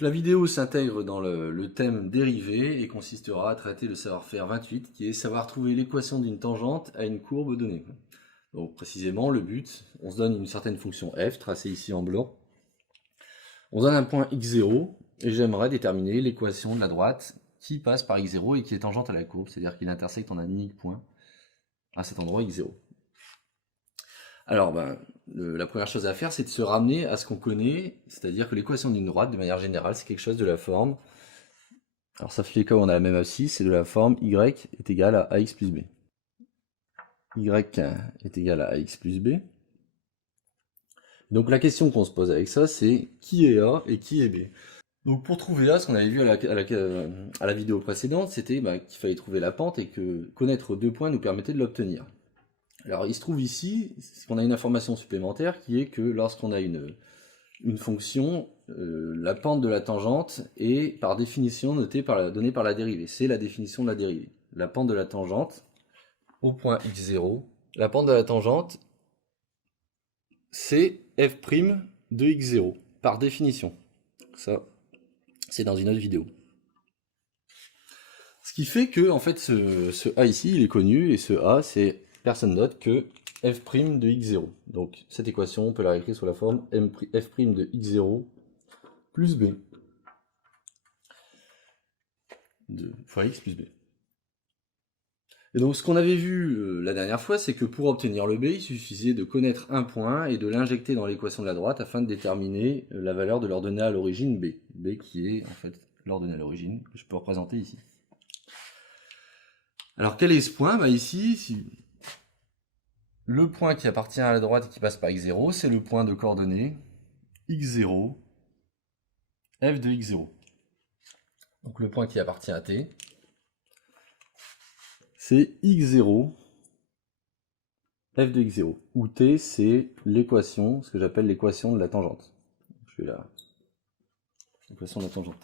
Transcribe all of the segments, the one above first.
La vidéo s'intègre dans le thème dérivé et consistera à traiter le savoir-faire 28 qui est savoir trouver l'équation d'une tangente à une courbe donnée. Donc précisément le but, on se donne une certaine fonction f tracée ici en blanc. On donne un point x0 et j'aimerais déterminer l'équation de la droite qui passe par x0 et qui est tangente à la courbe, c'est-à-dire qu'il intersecte en un unique point à cet endroit x0. Alors, la première chose à faire, c'est de se ramener à ce qu'on connaît, c'est-à-dire que l'équation d'une droite, de manière générale, c'est quelque chose de la forme. Alors, ça fait quand on a la même abscisse, c'est de la forme y est égal à ax plus b. Y est égal à ax plus b. Donc, la question qu'on se pose avec ça, c'est qui est A et qui est B. Donc, pour trouver A, ce qu'on avait vu à la vidéo précédente, c'était qu'il fallait trouver la pente et que connaître deux points nous permettait de l'obtenir. Alors il se trouve ici qu'on a une information supplémentaire qui est que lorsqu'on a une fonction, la pente de la tangente est par définition donnée par la dérivée. C'est la définition de la dérivée. La pente de la tangente au point x0, la pente de la tangente c'est f' de x0 par définition. Ça, c'est dans une autre vidéo. Ce qui fait que en fait ce A ici il est connu et ce A c'est personne d'autre que f' de x0. Donc cette équation, on peut la réécrire sous la forme f' de x0 plus b fois x plus b. Et donc ce qu'on avait vu la dernière fois, c'est que pour obtenir le b, il suffisait de connaître un point et de l'injecter dans l'équation de la droite afin de déterminer la valeur de l'ordonnée à l'origine b. b qui est en fait l'ordonnée à l'origine, que je peux représenter ici. Alors quel est ce point? Ici, le point qui appartient à la droite et qui passe par x0, c'est le point de coordonnées x0, f de x0. Donc le point qui appartient à t, c'est x0, f de x0, où t c'est l'équation, ce que j'appelle l'équation de la tangente. Je vais l'équation de la tangente.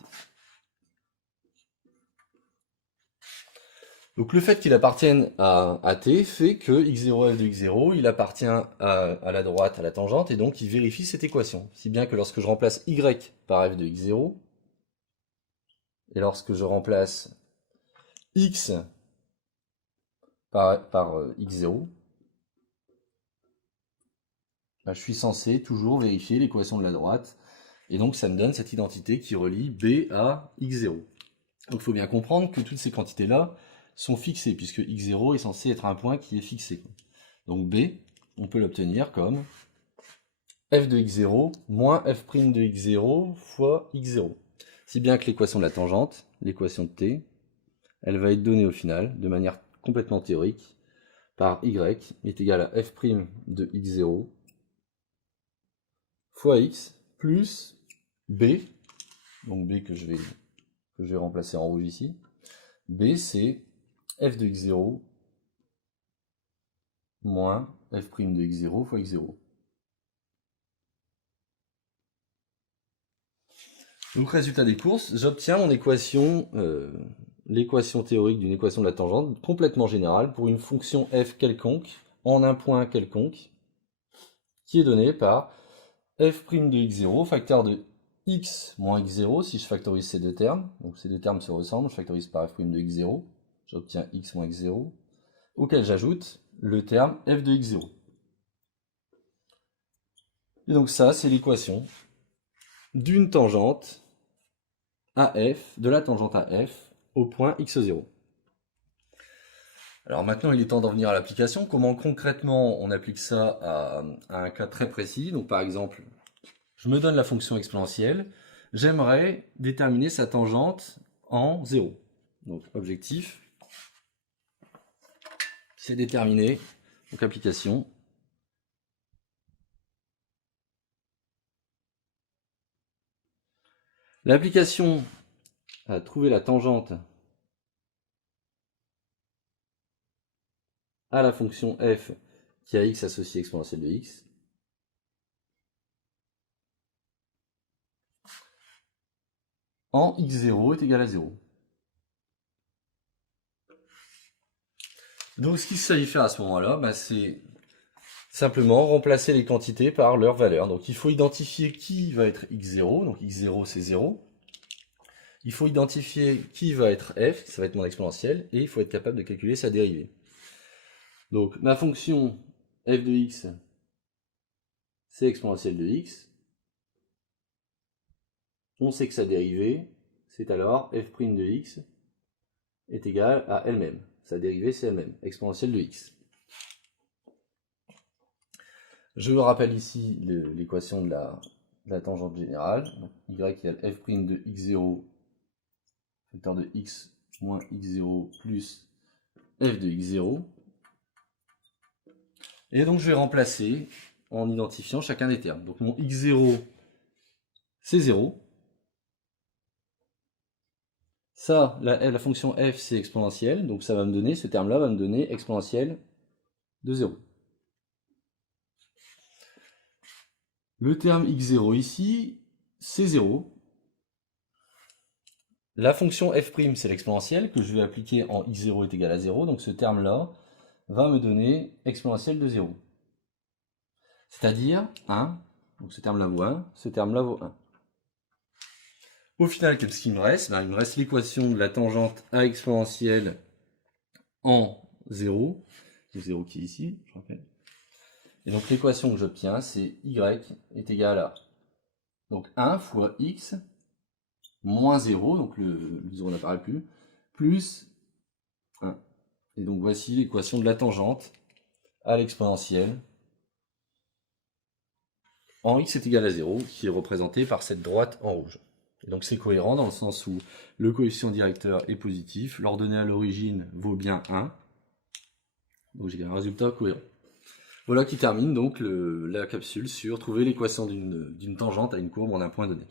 Donc le fait qu'il appartienne à t fait que x0 f de x0, il appartient à la droite, à la tangente, et donc il vérifie cette équation. Si bien que lorsque je remplace y par f de x0, et lorsque je remplace x par x0, je suis censé toujours vérifier l'équation de la droite, et donc ça me donne cette identité qui relie b à x0. Donc il faut bien comprendre que toutes ces quantités-là sont fixées, puisque x0 est censé être un point qui est fixé. Donc b, on peut l'obtenir comme f de x0 moins f' de x0 fois x0. Si bien que l'équation de la tangente, l'équation de t, elle va être donnée au final, de manière complètement théorique, par y est égal à f' de x0 fois x plus b, donc b que je vais remplacer en rouge ici. B c'est f de x0 moins f' de x0 fois x0. Donc résultat des courses, j'obtiens mon équation, l'équation théorique d'une équation de la tangente complètement générale pour une fonction f quelconque en un point quelconque qui est donnée par f' de x0 facteur de x moins x0 si je factorise ces deux termes. Donc ces deux termes se ressemblent, je factorise par f' de x0, j'obtiens x moins x0, auquel j'ajoute le terme f de x0. Et donc ça, c'est l'équation d'une tangente à f, de la tangente à f, au point x0. Alors maintenant, il est temps d'en venir à l'application. Comment concrètement on applique ça à un cas très précis? Donc par exemple, je me donne la fonction exponentielle, j'aimerais déterminer sa tangente en 0. Donc objectif, c'est déterminer, donc application, l'application à trouver la tangente à la fonction f qui a x associé exponentielle de x, en x0 est égal à 0. Donc ce qu'il s'agit de faire à ce moment-là, c'est simplement remplacer les quantités par leur valeur. Donc il faut identifier qui va être x0, donc x0 c'est 0, il faut identifier qui va être f, ça va être mon exponentielle, et il faut être capable de calculer sa dérivée. Donc ma fonction f de x, c'est exponentielle de x. On sait que sa dérivée, c'est alors f' de x est égale à elle-même. Sa dérivée, c'est elle-même, exponentielle de x. Je rappelle ici l'équation de la tangente générale. Donc, y égale f' de x0, facteur de x moins x0 plus f de x0. Et donc je vais remplacer en identifiant chacun des termes. Donc mon x0, c'est 0. Ça, la fonction f, c'est exponentielle, donc ça va me donner, ce terme-là va me donner exponentielle de 0. Le terme x0 ici, c'est 0. La fonction f', c'est l'exponentielle que je vais appliquer en x0 est égal à 0, donc ce terme-là va me donner exponentielle de 0. C'est-à-dire 1, donc ce terme-là vaut 1, ce terme-là vaut 1. Au final, qu'est-ce qu'il me reste? Il me reste l'équation de la tangente à exponentielle en 0, le 0 qui est ici, je rappelle. Et donc l'équation que j'obtiens, c'est y est égal à donc 1 fois x moins 0, donc le 0 n'apparaît plus, plus 1. Et donc voici l'équation de la tangente à l'exponentielle en x est égal à 0, qui est représentée par cette droite en rouge. Et donc c'est cohérent dans le sens où le coefficient directeur est positif, l'ordonnée à l'origine vaut bien 1, donc j'ai un résultat cohérent. Voilà qui termine donc la capsule sur trouver l'équation d'une tangente à une courbe en un point donné.